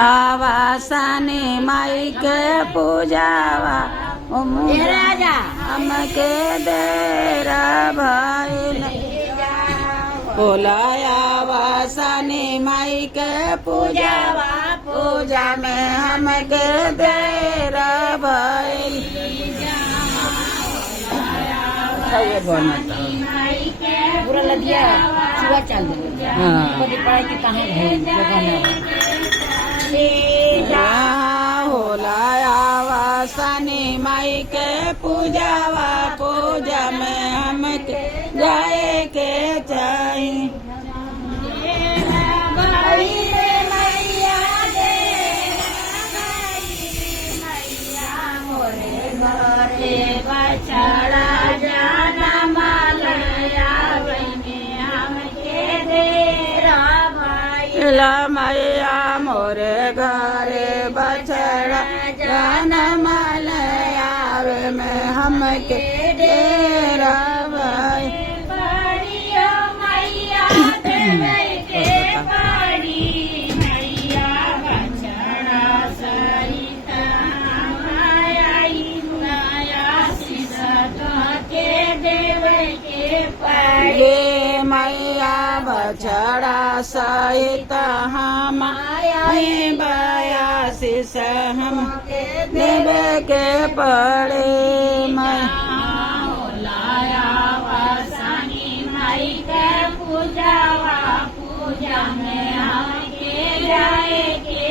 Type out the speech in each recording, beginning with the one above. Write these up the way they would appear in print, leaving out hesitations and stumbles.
आवासानी माई के पूजावा राजा हमके देरा भइल बोलाया वासानी माई के पूजावा पूजा में हमके देरा भइल पूरा लदिया चुआ चल पढ़ाई के कहाँ होलाया वासानी माई के पूजावा पूजा में हमके जाए के चाहिए बछड़ा जाना मालया हमके देरा ला मैया मोरे घरे बछड़ा जन्म आवे में हमके डेरा भाई मैया देवे के पड़ी मैया बछड़ा सहित के देवे के पड़ी मैया बछड़ा सहित हम बयासीस हम देवे के पड़े लाया वासानी माई के पूजावा पूजा में हमके जाए के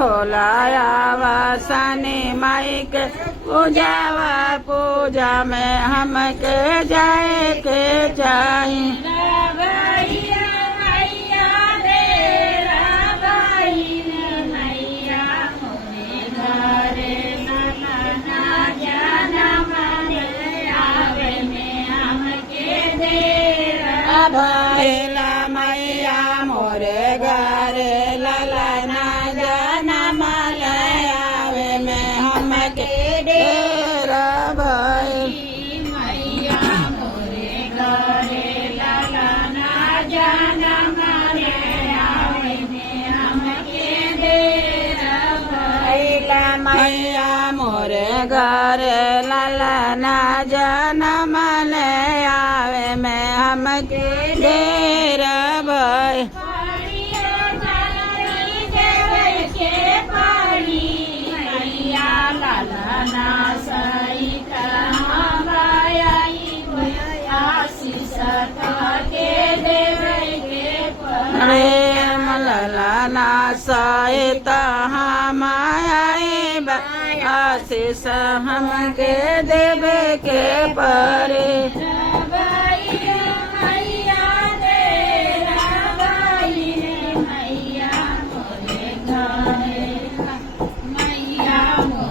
होलाया वासानी माई के पूजावा पूजा में हमके जाए के चाहिए भैला मैया मोरे घरे ललना जनम आवे में हमके डेरा भइल मैया मोरे घरे ललना जनम आवे में हमके डेरा भैला मैया मोरे घरे ललना जनम आवे में हमके डेरा भइल ललना सहित हम आशीष हमके देवे के पड़े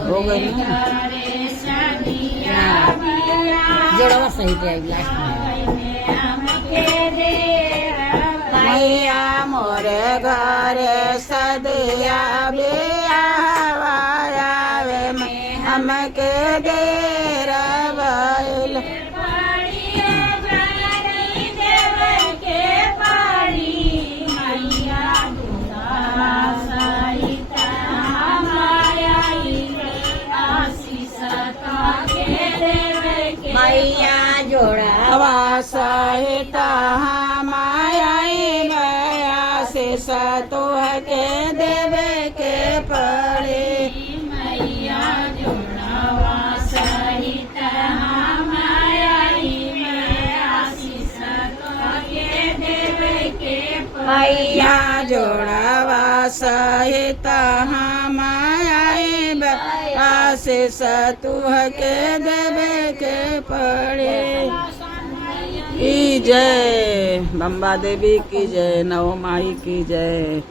हो गई जोड़वा सही पे मैया मोरे घरे सदिया बियावे में हमके देरा भइल मैया जोड़ा सहित मायाई बयासीस तुहके देवे के पड़े मैया जोड़वा सहित मायाई आशीष के देवे के मैया जोड़वा सहित मायाई बयासीस तुहके देवे के पड़े की जय बम्बा देवी की जय नव माई की जय।